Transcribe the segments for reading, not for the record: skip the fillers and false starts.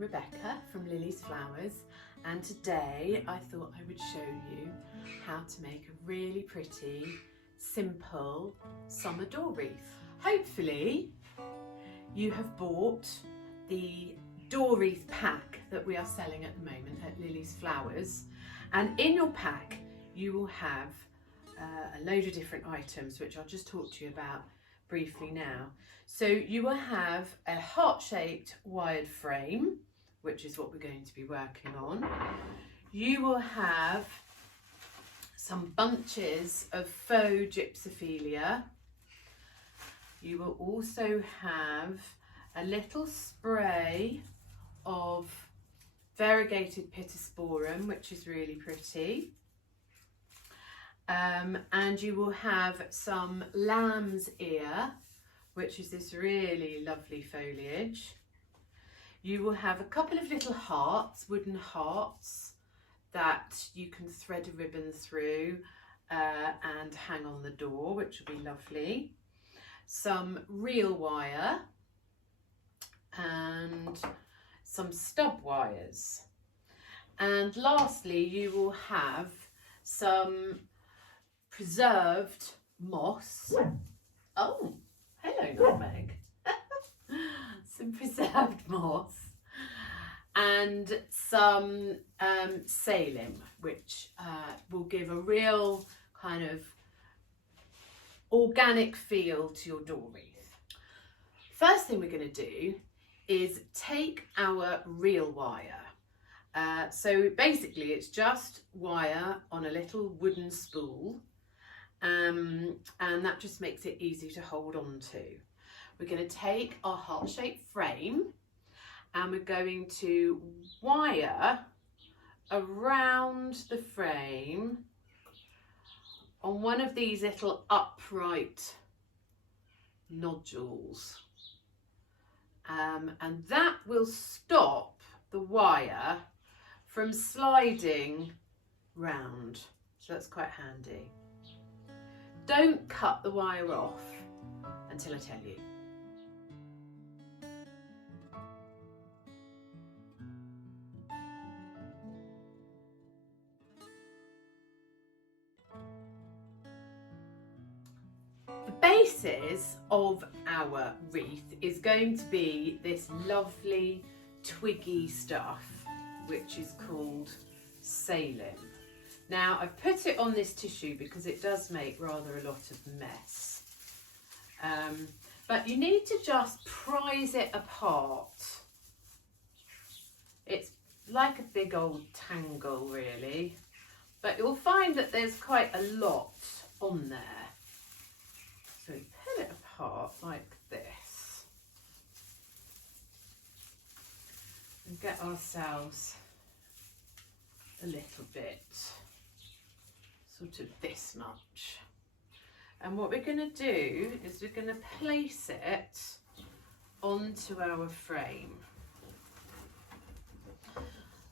I'm Rebecca from Lily's Flowers, and today I thought I would show you how to make a really pretty, simple summer door wreath. Hopefully you have bought the door wreath pack that we are selling at the moment at Lily's Flowers, and in your pack you will have a load of different items which I'll just talk to you about briefly now. So you will have a heart-shaped wired frame, which is what we're going to be working on. You will have some bunches of faux gypsophilia. You will also have a little spray of variegated pittosporum, which is really pretty. And you will have some lamb's ear, which is this really lovely foliage. You will have a couple of little hearts, wooden hearts, that you can thread a ribbon through and hang on the door, which will be lovely. Some reel wire and some stub wires. And lastly, you will have some preserved moss. Oh, hello Nutmeg. Some preserved moss and some salim, which will give a real kind of organic feel to your door wreath. First thing we're going to do is take our reel wire. So basically it's just wire on a little wooden spool, and that just makes it easy to hold on to. We're going to take our heart-shaped frame and we're going to wire around the frame on one of these little upright nodules, and that will stop the wire from sliding round, so that's quite handy. Don't cut the wire off until I tell you. The basis of our wreath is going to be this lovely twiggy stuff, which is called salim. Now I've put it on this tissue because it does make rather a lot of mess, but you need to just prise it apart. It's like a big old tangle really, but you'll find that there's quite a lot on there. So we pull it apart like this and get ourselves a little bit, sort of this much. And what we're going to do is we're going to place it onto our frame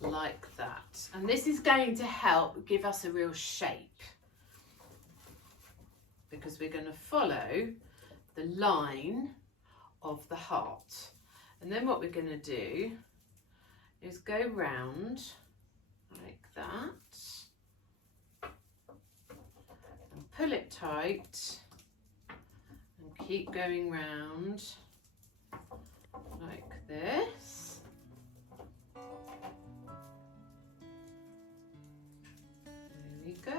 like that. And this is going to help give us a real shape, because we're going to follow the line of the heart. And then what we're going to do is go round like that and pull it tight and keep going round like this. There we go.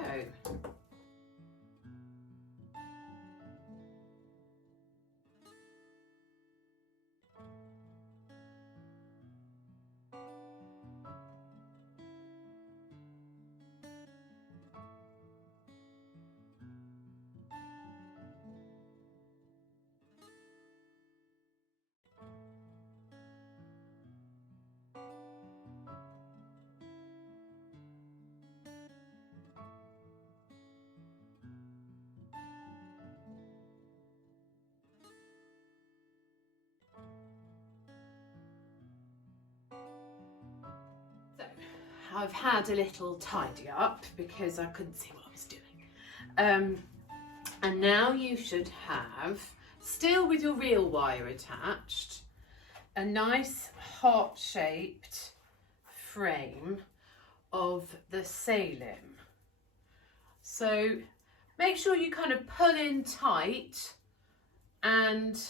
I've had a little tidy up because I couldn't see what I was doing. And now you should have, still with your reel wire attached, a nice heart-shaped frame of the sailing. So make sure you kind of pull in tight, and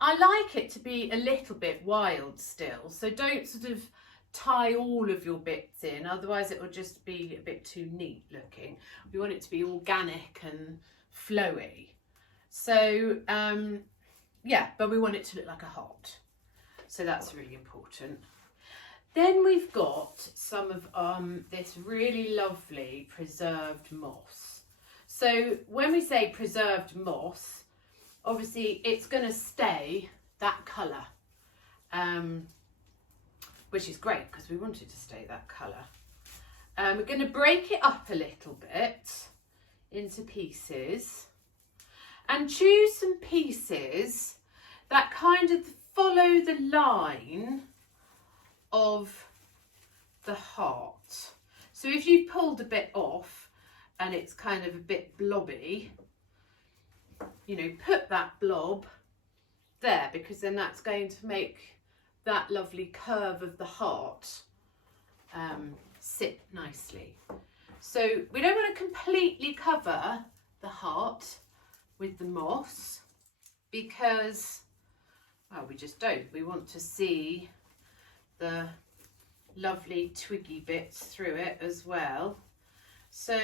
I like it to be a little bit wild still, so don't sort of tie all of your bits in, otherwise it will just be a bit too neat looking. We want it to be organic and flowy. So yeah, but we want it to look like a heart, so that's really important. Then we've got some of this really lovely preserved moss. So when we say preserved moss, obviously it's going to stay that colour, which is great because we want it to stay that colour. We're going to break it up a little bit into pieces and choose some pieces that kind of follow the line of the heart. So if you pulled a bit off and it's kind of a bit blobby, you know, put that blob there, because then that's going to make that lovely curve of the heart sit nicely. So we don't want to completely cover the heart with the moss, because, well, we just don't. We want to see the lovely twiggy bits through it as well. So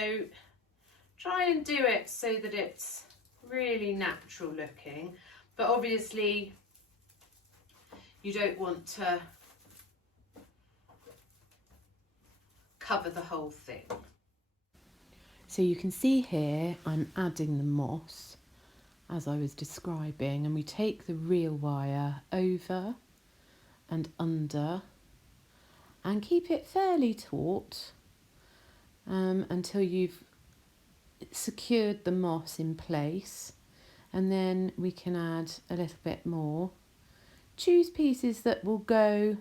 try and do it so that it's really natural looking, but obviously you don't want to cover the whole thing. So you can see here I'm adding the moss as I was describing, and we take the real wire over and under and keep it fairly taut until you've secured the moss in place, and then we can add a little bit more. Choose pieces that will go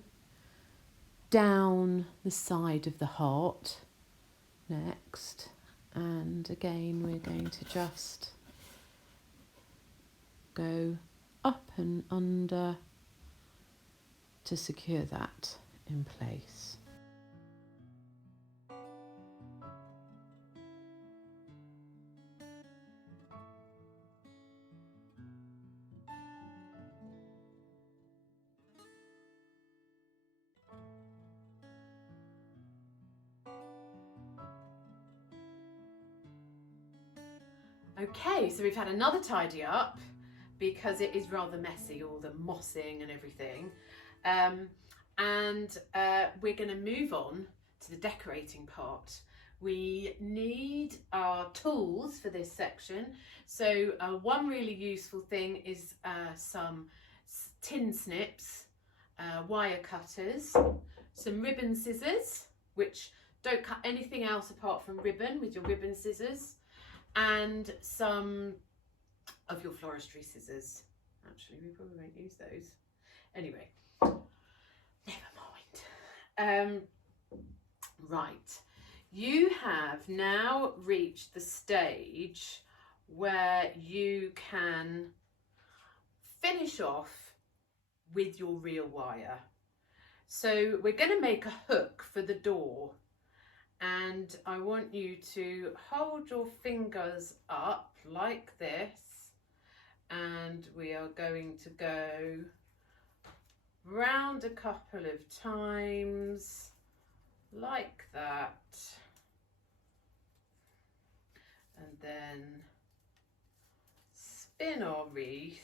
down the side of the heart next, and again we're going to just go up and under to secure that in place. Okay, so we've had another tidy up because it is rather messy, all the mossing and everything. We're going to move on to the decorating part. We need our tools for this section. So one really useful thing is some tin snips, wire cutters, some ribbon scissors, which don't cut anything else apart from ribbon with your ribbon scissors, and some of your floristry scissors. Actually, we probably won't use those. Anyway, never mind. Right, you have now reached the stage where you can finish off with your real wire. So we're going to make a hook for the door, and I want you to hold your fingers up like this, and we are going to go round a couple of times like that, and then spin our wreath,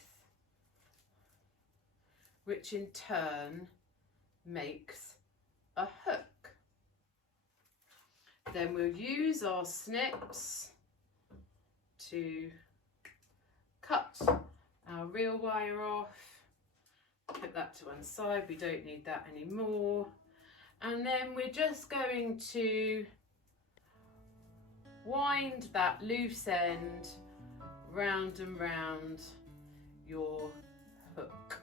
which in turn makes a hook. Then we'll use our snips to cut our real wire off, put that to one side, we don't need that anymore. And then we're just going to wind that loose end round and round your hook.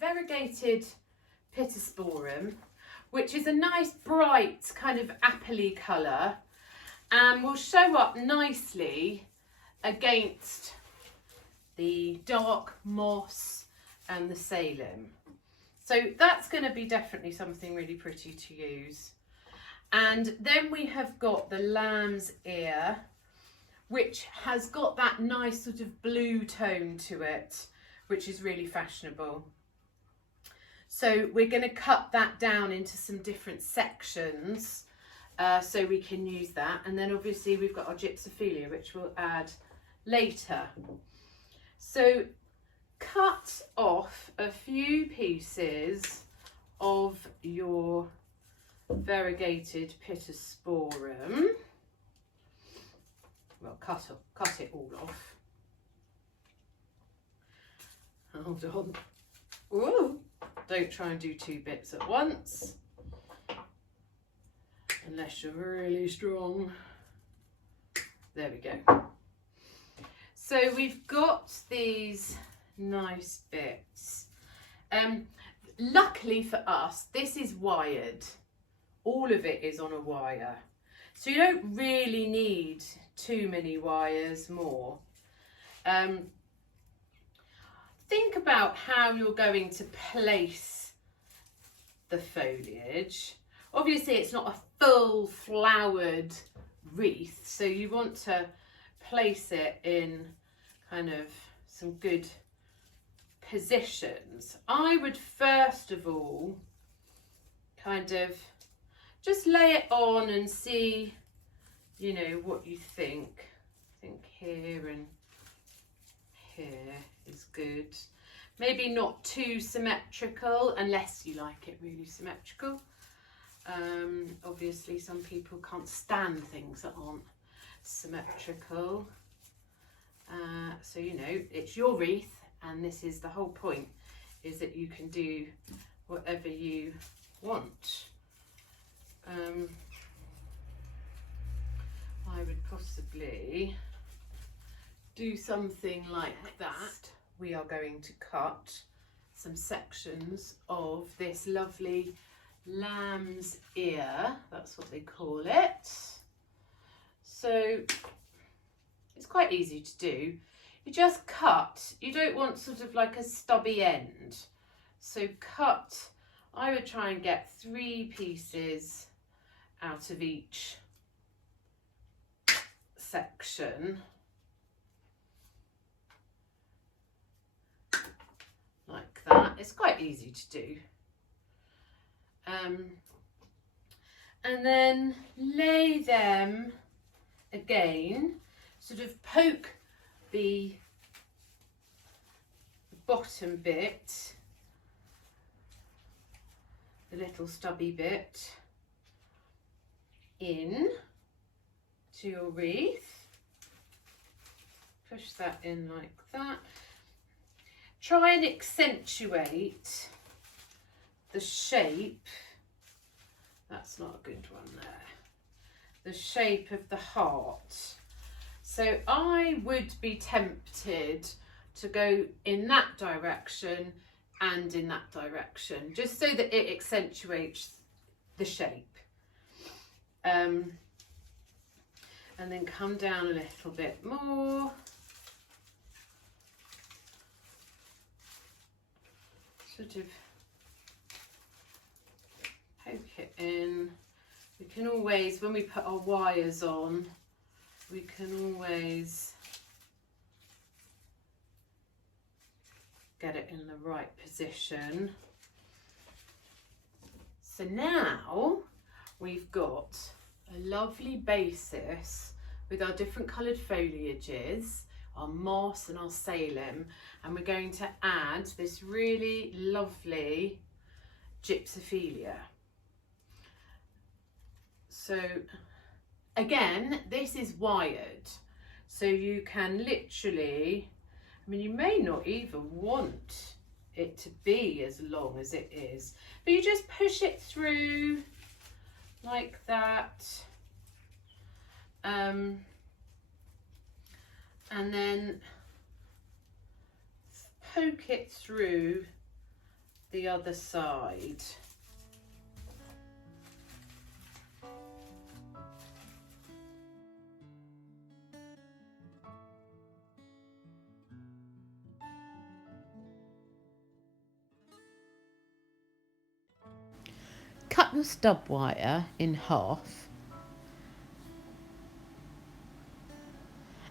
variegated Pittosporum, which is a nice bright kind of appley colour and will show up nicely against the dark moss and the Salem. So that's going to be definitely something really pretty to use. And then we have got the lamb's ear, which has got that nice sort of blue tone to it, which is really fashionable. So we're going to cut that down into some different sections so we can use that. And then obviously we've got our gypsophilia, which we'll add later. So cut off a few pieces of your variegated Pittosporum. Well, cut it all off. Hold on. Ooh, don't try and do 2 bits at once, unless you're really strong. There we go. So we've got these nice bits. Luckily for us, this is wired. All of it is on a wire. So you don't really need too many wires more. Think about how you're going to place the foliage. Obviously it's not a full flowered wreath, so you want to place it in kind of some good positions. I would first of all kind of just lay it on and see, you know, what you think. I think here and here is good. Maybe not too symmetrical unless you like it really symmetrical. Obviously some people can't stand things that aren't symmetrical. So, you know, it's your wreath, and this is the whole point, is that you can do whatever you want. I would possibly do something like that. We are going to cut some sections of this lovely lamb's ear, that's what they call it. So it's quite easy to do. You just cut, you don't want sort of like a stubby end. So cut, I would try and get 3 pieces out of each section. Like that. It's quite easy to do. And then lay them again, sort of poke the bottom bit, the little stubby bit, in to your wreath. Push that in like that. Try and accentuate the shape. That's not a good one there. The shape of the heart. So I would be tempted to go in that direction and in that direction, just so that it accentuates the shape. And then come down a little bit more. Sort of poke it in. We can always, when we put our wires on, we can always get it in the right position. So now we've got a lovely basis with our different coloured foliages, our moss and our Salem, and we're going to add this really lovely gypsophilia. So again, this is wired, so you can literally, I mean, you may not even want it to be as long as it is, but you just push it through like that. And then poke it through the other side. Cut your stub wire in half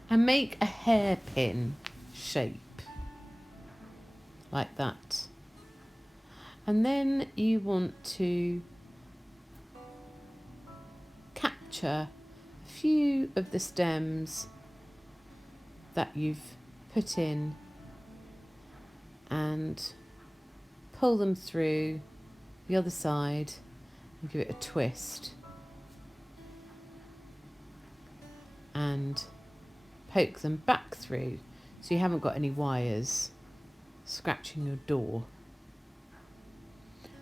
and make a hairpin shape like that. And then you want to capture a few of the stems that you've put in and pull them through the other side and give it a twist and poke them back through so you haven't got any wires scratching your door.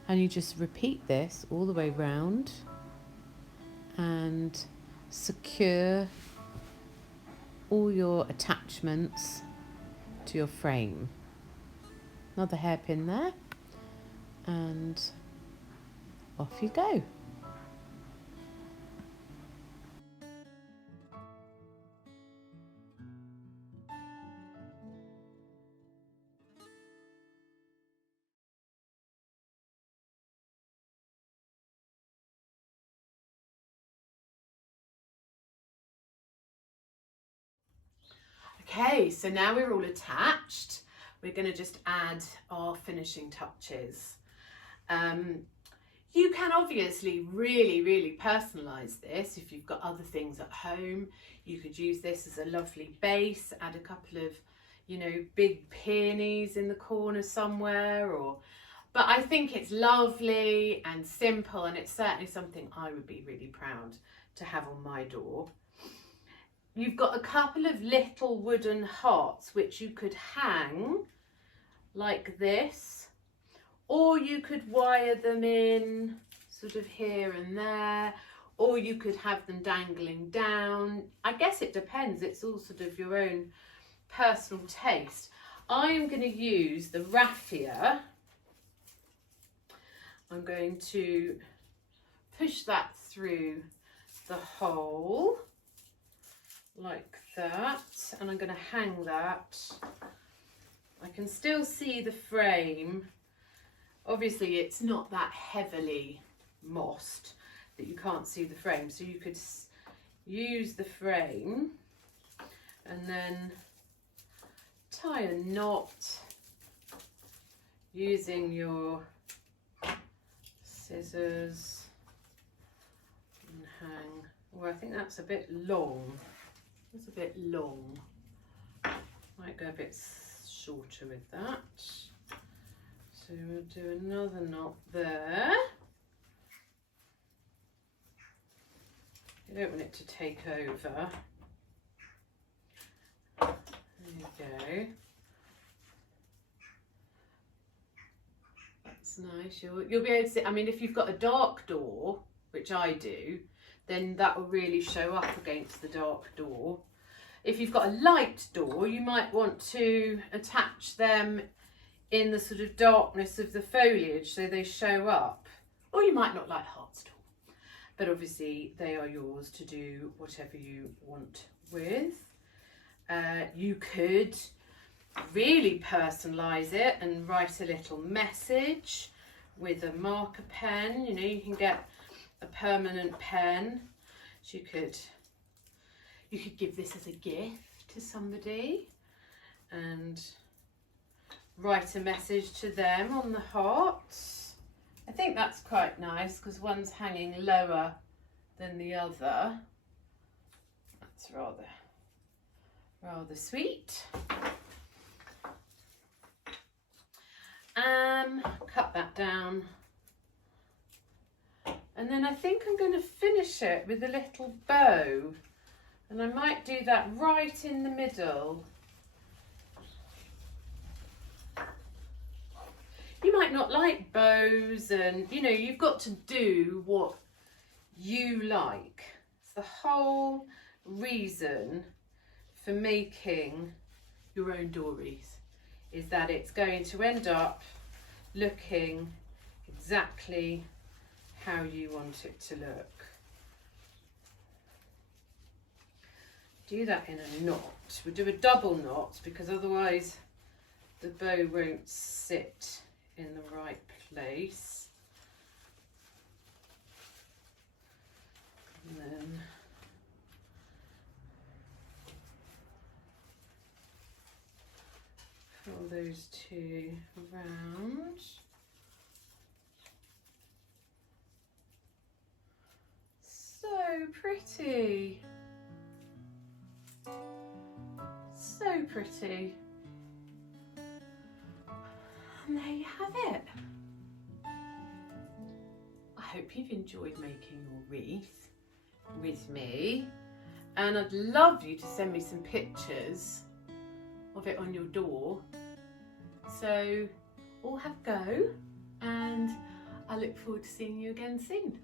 And you just repeat this all the way round and secure all your attachments to your frame. Another hairpin there, and off you go. Okay, so now we're all attached. We're going to just add our finishing touches. You can obviously really personalise this. If you've got other things at home, you could use this as a lovely base, add a couple of, you know, big peonies in the corner somewhere, but I think it's lovely and simple, and it's certainly something I would be really proud to have on my door. You've got a couple of little wooden hearts which you could hang like this, or you could wire them in sort of here and there, or you could have them dangling down. I guess it depends, it's all sort of your own personal taste. I am going to use the raffia. I'm going to push that through the hole like that, and I'm going to hang that. I can still see the frame. Obviously it's not that heavily mossed that you can't see the frame, so you could use the frame and then tie a knot using your scissors and hang. Well, I think that's a bit long. It's a bit long. Might go a bit shorter with that. So we'll do another knot there. You don't want it to take over. There you go. That's nice. You'll be able to see, I mean, if you've got a dark door, which I do, then that will really show up against the dark door. If you've got a light door, you might want to attach them in the sort of darkness of the foliage so they show up. Or you might not like hearts at all. But obviously they are yours to do whatever you want with. You could really personalise it and write a little message with a marker pen. You know, you can get a permanent pen. So you could give this as a gift to somebody and write a message to them on the hearts. I think that's quite nice because one's hanging lower than the other. That's rather sweet. Cut that down. And then I think I'm going to finish it with a little bow. And I might do that right in the middle. You might not like bows, and you know, you've got to do what you like. It's the whole reason for making your own door wreath, is that it's going to end up looking exactly how you want it to look. Do that in a knot. We'll do a double knot because otherwise the bow won't sit in the right place. And then pull those two around. So pretty. So pretty. And there you have it. I hope you've enjoyed making your wreath with me, and I'd love you to send me some pictures of it on your door. So all have a go, and I look forward to seeing you again soon.